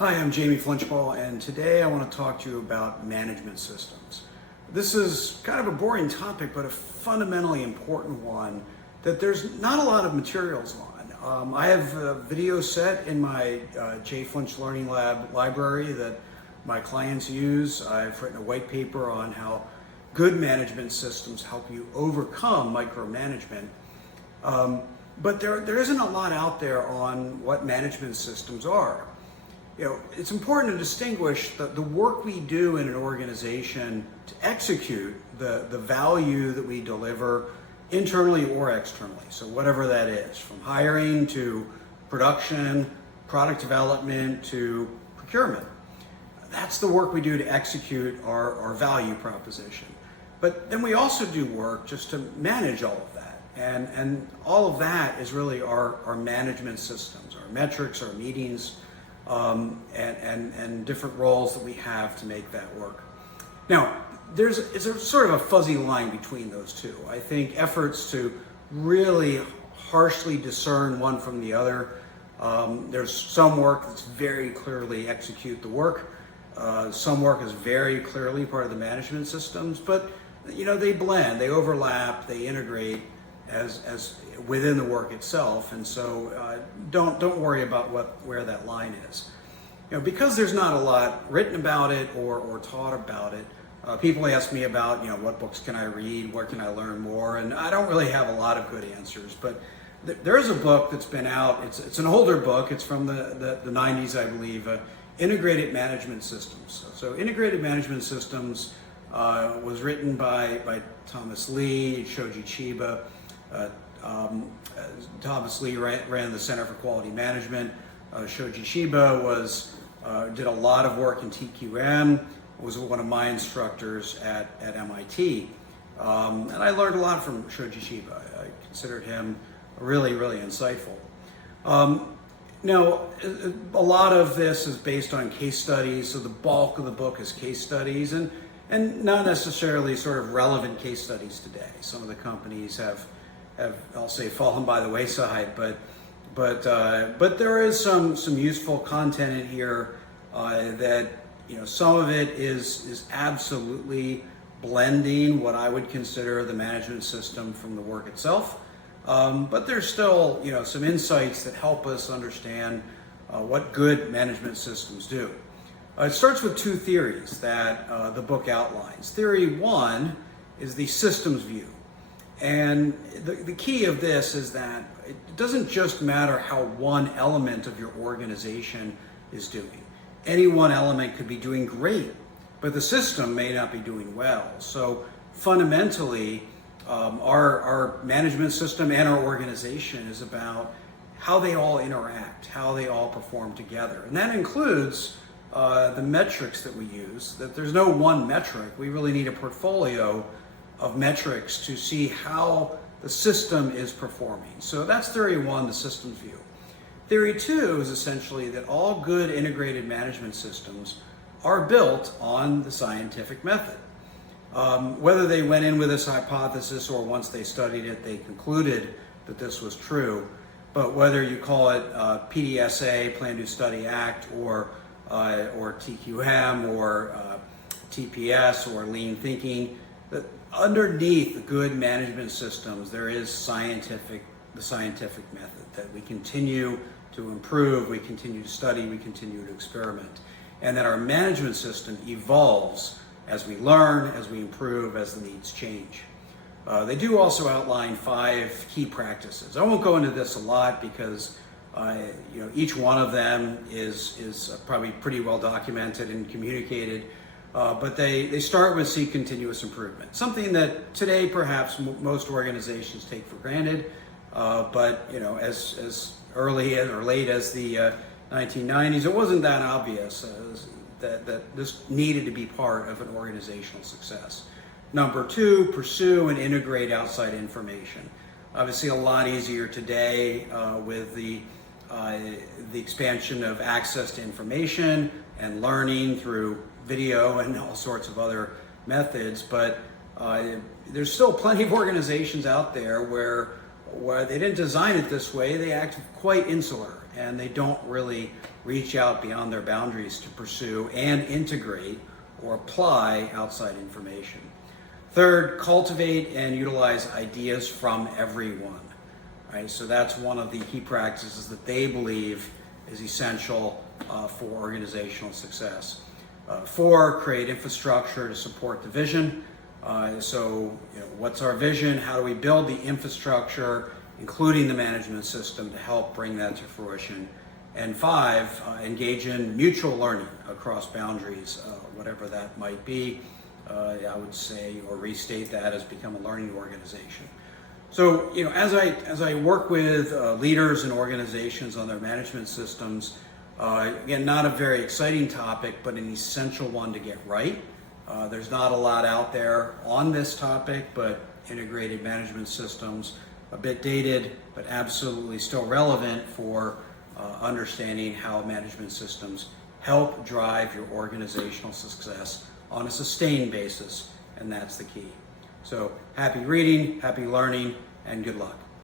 Hi, I'm Jamie Flinchball, and today I want to talk to you about management systems. This is kind of a boring topic, but a fundamentally important one that there's not a lot of materials on. I have a video set in my J. Flinch Learning Lab library that my clients use. I've written a white paper on how good management systems help you overcome micromanagement. But there isn't a lot out there on what management systems are. It's important to distinguish the work we do in an organization to execute the value that we deliver internally or externally. So whatever that is, from hiring to production, product development to procurement. That's the work we do to execute our value proposition. But then we also do work just to manage all of that. And all of that is really our management systems, our metrics, our meetings, and different roles that we have to make that work. Now, it's a sort of a fuzzy line between those two. I think efforts to really harshly discern one from the other. There's some work that's very clearly execute the work. Some work is very clearly part of the management systems, but they blend, they overlap, they integrate as within the work itself, and so don't worry about where that line is. Because there's not a lot written about it or taught about it. People ask me about what books can I read, where can I learn more, and I don't really have a lot of good answers. But there is a book that's been out. It's an older book. It's from the 90s, I believe. Integrated Management Systems. So Integrated Management Systems was written by Thomas Lee, Shoji Chiba. Thomas Lee ran the Center for Quality Management. Shoji Chiba did a lot of work in TQM, was one of my instructors at MIT. And I learned a lot from Shoji Chiba. I considered him really, really insightful. Now, a lot of this is based on case studies, so the bulk of the book is case studies, and not necessarily sort of relevant case studies today. Some of the companies have I'll say fallen by the wayside, but there is some useful content in here that some of it is absolutely blending what I would consider the management system from the work itself, but there's still some insights that help us understand what good management systems do. It starts with two theories that the book outlines. Theory one is the systems view. And the key of this is that it doesn't just matter how one element of your organization is doing. Any one element could be doing great, but the system may not be doing well. So fundamentally, our management system and our organization is about how they all interact, how they all perform together. And that includes the metrics that we use. That there's no one metric. We really need a portfolio of metrics to see how the system is performing. So that's theory one, the systems view. Theory two is essentially that all good integrated management systems are built on the scientific method. Whether they went in with this hypothesis or once they studied it, they concluded that this was true. But whether you call it PDSA, Plan, Do, Study, Act, or TQM, or TPS, or lean thinking, that underneath good management systems, there is the scientific method that we continue to improve, we continue to study, we continue to experiment, and that our management system evolves as we learn, as we improve, as the needs change. They do also outline 5 key practices. I won't go into this a lot because each one of them is probably pretty well documented and communicated. But they start with seek continuous improvement, something that today perhaps most organizations take for granted, but as early or late as the 1990s, it wasn't that obvious that this needed to be part of an organizational success. Number 2, pursue and integrate outside information. Obviously a lot easier today with the expansion of access to information and learning through video and all sorts of other methods, but there's still plenty of organizations out there where where they didn't design it this way, they act quite insular and they don't really reach out beyond their boundaries to pursue and integrate or apply outside information. Third, cultivate and utilize ideas from everyone. Right? So that's one of the key practices that they believe is essential for organizational success. Four, create infrastructure to support the vision. What's our vision? How do we build the infrastructure, including the management system, to help bring that to fruition? And five, engage in mutual learning across boundaries, whatever that might be. I would say, or restate that as become a learning organization. So, as I work with leaders and organizations on their management systems, again, not a very exciting topic, but an essential one to get right. There's not a lot out there on this topic, but integrated management systems, a bit dated, but absolutely still relevant for understanding how management systems help drive your organizational success on a sustained basis, and that's the key. So happy reading, happy learning, and good luck.